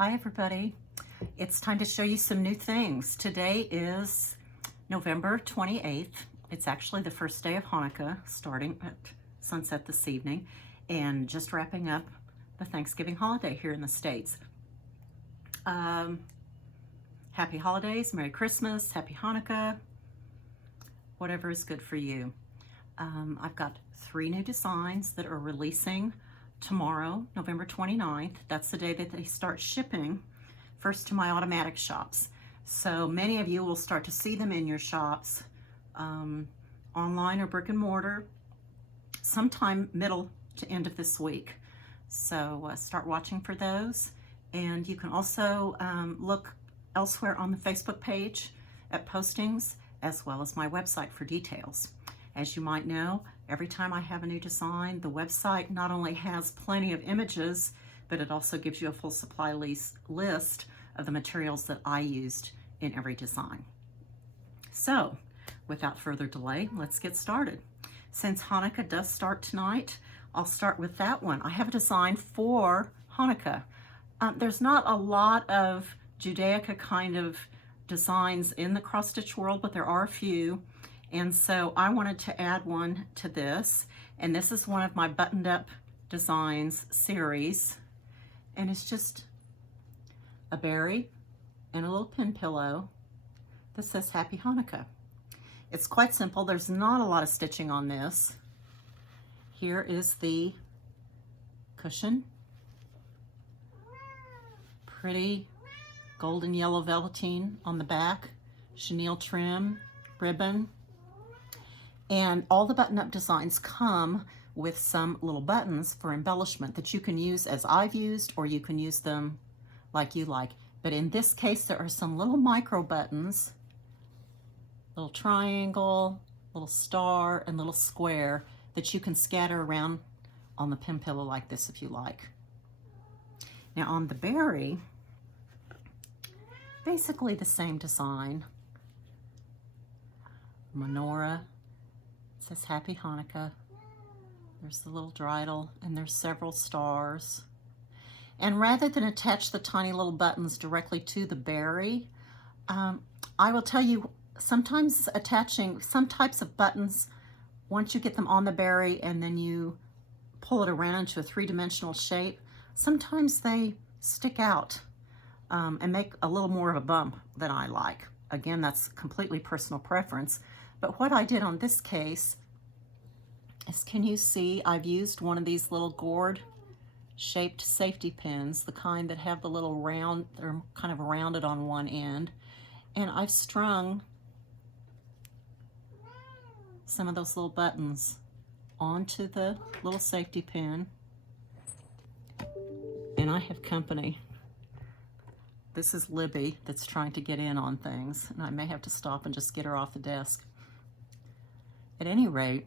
Hi everybody. It's time to show you some new things. Today is November 28th. It's actually the first day of Hanukkah, starting at sunset this evening, and just wrapping up the Thanksgiving holiday here in the States. Happy holidays, Merry Christmas, Happy Hanukkah, whatever is good for you. I've got 3 new designs that are releasing tomorrow, November 29th. That's the day that they start shipping first to my automatic shops. So many of you will start to see them in your shops, online or brick and mortar, sometime middle to end of this week. So start watching for those. And you can also look elsewhere on the Facebook page at postings, as well as my website for details. As you might know, every time I have a new design, the website not only has plenty of images, but it also gives you a full supply list of the materials that I used in every design. So, without further delay, let's get started. Since Hanukkah does start tonight, I'll start with that one. I have a design for Hanukkah. There's not a lot of Judaica kind of designs in the cross-stitch world, but there are a few. And so I wanted to add one to this, and this is one of my buttoned up designs series, and it's just a berry and a little pin pillow that says Happy Hanukkah. It's quite simple. There's not a lot of stitching on this. Here is the cushion. Pretty golden yellow velveteen on the back, chenille trim, ribbon. And all the button-up designs come with some little buttons for embellishment that you can use as I've used, or you can use them like you like. But in this case, there are some little micro buttons, little triangle, little star, and little square that you can scatter around on the pin pillow like this if you like. Now on the berry, basically the same design. Menorah. It says Happy Hanukkah. There's the little dreidel, and there's several stars. And rather than attach the tiny little buttons directly to the berry, I will tell you, sometimes attaching some types of buttons, once you get them on the berry and then you pull it around into a 3-dimensional shape, sometimes they stick out and make a little more of a bump than I like. Again, that's completely personal preference. But what I did on this case is, can you see I've used one of these little gourd shaped safety pins, the kind that have the little round, they're kind of rounded on one end, and I've strung some of those little buttons onto the little safety pin. And I have company. This is Libby that's trying to get in on things, and I may have to stop and just get her off the desk. At any rate,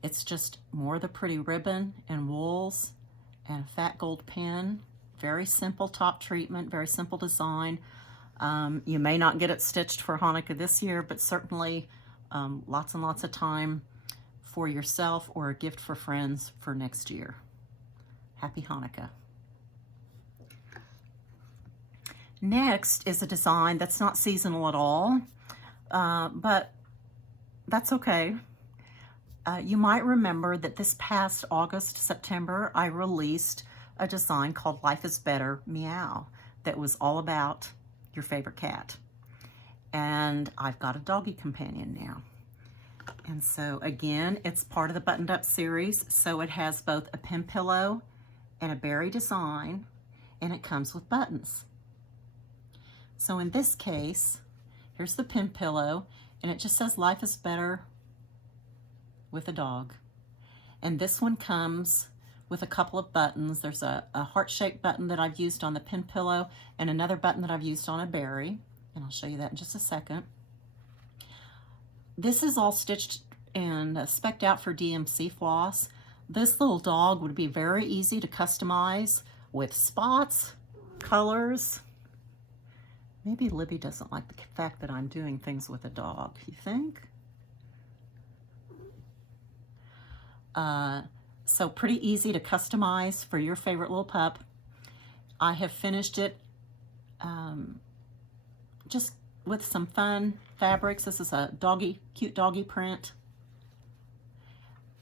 it's just more of the pretty ribbon and wools and a fat gold pin. Very simple top treatment, very simple design. You may not get it stitched for Hanukkah this year, but certainly lots and lots of time for yourself or a gift for friends for next year. Happy Hanukkah. Next is a design that's not seasonal at all, but that's okay. You might remember that this past August, September, I released a design called Life is Better, Meow, that was all about your favorite cat. And I've got a doggy companion now. And so again, it's part of the buttoned up series. So it has both a pin pillow and a berry design, and it comes with buttons. So in this case, here's the pin pillow, and it just says Life is Better with a dog. And this one comes with a couple of buttons. There's a heart-shaped button that I've used on the pin pillow and another button that I've used on a berry, and I'll show you that in just a second. This is all stitched and specced out for DMC floss. This little dog would be very easy to customize with spots, colors. Maybe Libby doesn't like the fact that I'm doing things with a dog, you think? So pretty easy to customize for your favorite little pup. I have finished it just with some fun fabrics. This is a cute doggy print.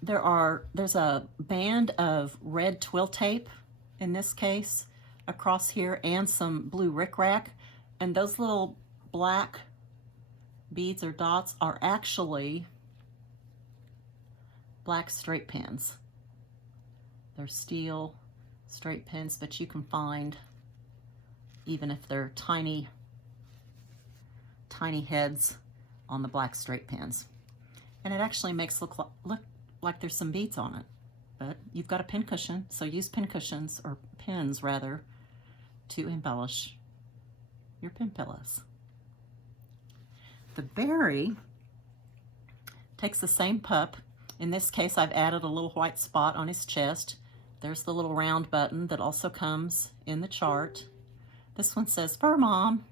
There's a band of red twill tape in this case across here, and some blue rickrack, and those little black beads or dots are actually black straight pins. They're steel straight pins, but you can find, even if they're tiny heads, on the black straight pins. And it actually makes look like there's some beads on it. But you've got a pin cushion, so use pin cushions, or pins rather, to embellish your pin pillows. The berry takes the same pup. In this case, I've added a little white spot on his chest. There's the little round button that also comes in the chart. This one says Fur Mom.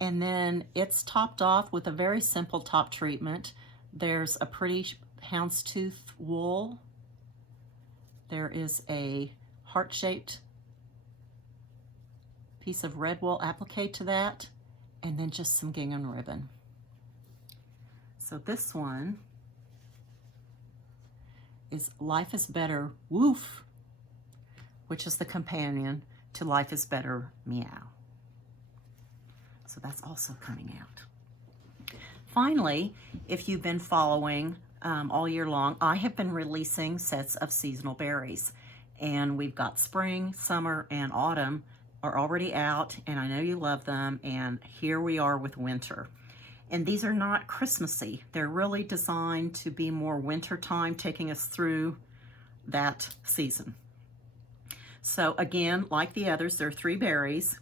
And then it's topped off with a very simple top treatment. There's a pretty houndstooth wool. There is a heart-shaped piece of red wool applique to that, and then just some gingham ribbon. So this one is Life is Better Woof, which is the companion to Life is Better Meow. So that's also coming out. Finally, if you've been following all year long, I have been releasing sets of seasonal berries. And we've got spring, summer, and autumn are already out, and I know you love them, and here we are with winter. And these are not Christmassy. They're really designed to be more winter time, taking us through that season. So again, like the others, there are 3 berries.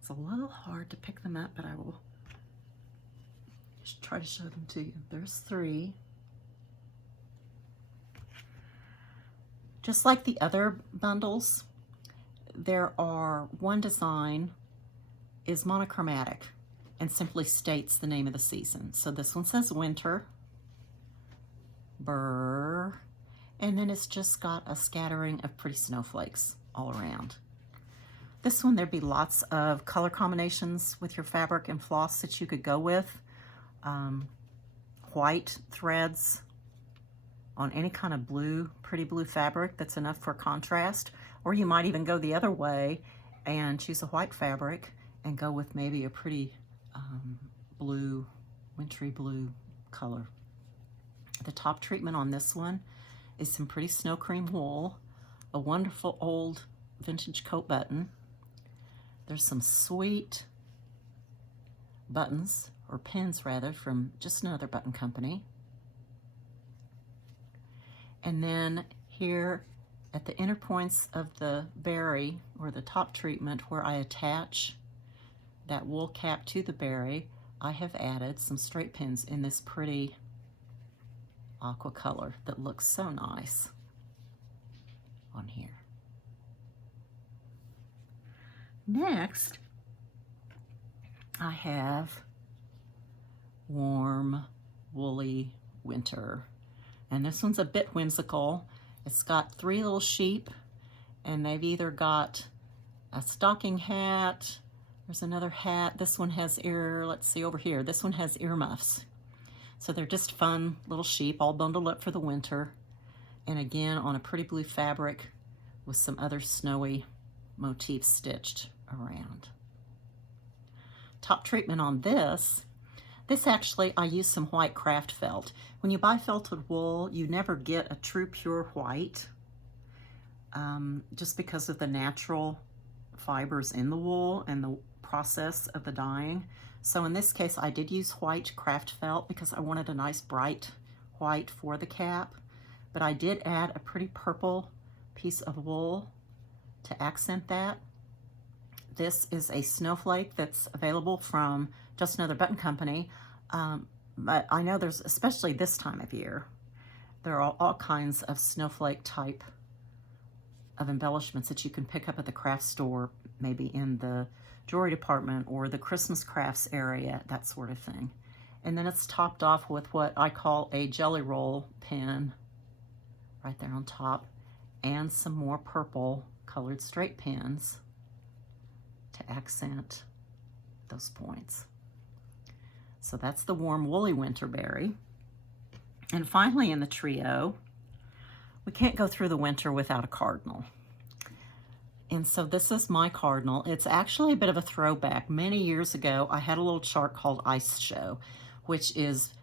It's a little hard to pick them up, but I will just try to show them to you. There's 3. Just like the other bundles, one design is monochromatic and simply states the name of the season. So this one says winter, burr, and then it's just got a scattering of pretty snowflakes all around. This one, there'd be lots of color combinations with your fabric and floss that you could go with. White threads on any kind of blue, pretty blue fabric that's enough for contrast. Or you might even go the other way and choose a white fabric and go with maybe a pretty blue, wintry blue color. The top treatment on this one is some pretty snow cream wool, a wonderful old vintage coat button. There's some sweet buttons, or pins rather, from just another button company. And then here at the inner points of the berry, or the top treatment, where I attach that wool cap to the berry, I have added some straight pins in this pretty aqua color that looks so nice on here. Next, I have Warm Woolly Winter. And this one's a bit whimsical. It's got 3 little sheep, and they've either got a stocking hat, there's another hat, this one has let's see over here, this one has earmuffs. So they're just fun little sheep all bundled up for the winter. And again, on a pretty blue fabric with some other snowy motifs stitched around. Top treatment on this actually, I use some white craft felt. When you buy felted wool, you never get a true pure white, just because of the natural fibers in the wool and the process of the dyeing. So in this case, I did use white craft felt because I wanted a nice bright white for the cap, but I did add a pretty purple piece of wool to accent that. This is a snowflake that's available from Just Another Button Company, but I know there's, especially this time of year, there are all kinds of snowflake type of embellishments that you can pick up at the craft store, maybe in the jewelry department or the Christmas crafts area, that sort of thing. And then it's topped off with what I call a jelly roll pin right there on top, and some more purple colored straight pins to accent those points. So that's the warm woolly winterberry. And finally in the trio, we can't go through the winter without a cardinal. And so this is my cardinal. It's actually a bit of a throwback. Many years ago, I had a little chart called Ice Show, which is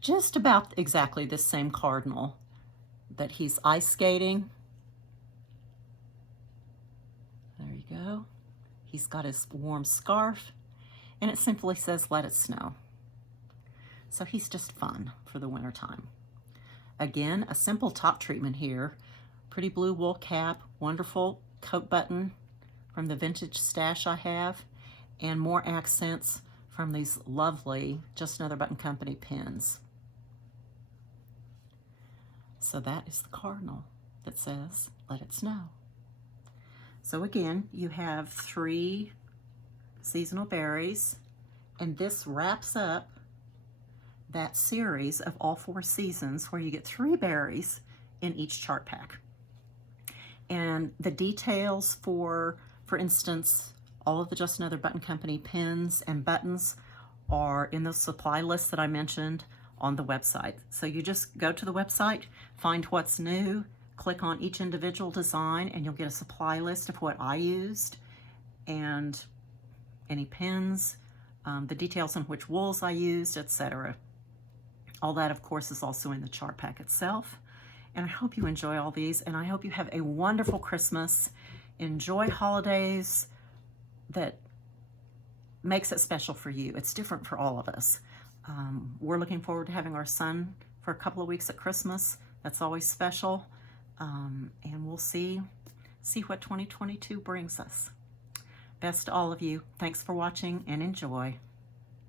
just about exactly the same cardinal that he's ice skating. There you go. He's got his warm scarf, and it simply says, "Let it snow." So he's just fun for the winter time. Again, a simple top treatment here. Pretty blue wool cap, wonderful coat button from the vintage stash I have, and more accents from these lovely Just Another Button Company pins. So that is the cardinal that says, "Let it snow." So again, you have 3 seasonal berries, and this wraps up that series of all 4 seasons where you get 3 berries in each chart pack. And the details for instance, all of the Just Another Button Company pins and buttons are in the supply list that I mentioned on the website. So you just go to the website, find what's new, click on each individual design, and you'll get a supply list of what I used and any pins, the details on which wools I used, etc. All that, of course, is also in the chart pack itself. And I hope you enjoy all these, and I hope you have a wonderful Christmas. Enjoy holidays that makes it special for you. It's different for all of us. We're looking forward to having our son for a couple of weeks at Christmas. That's always special. And we'll see what 2022 brings us. Best to all of you. Thanks for watching and enjoy.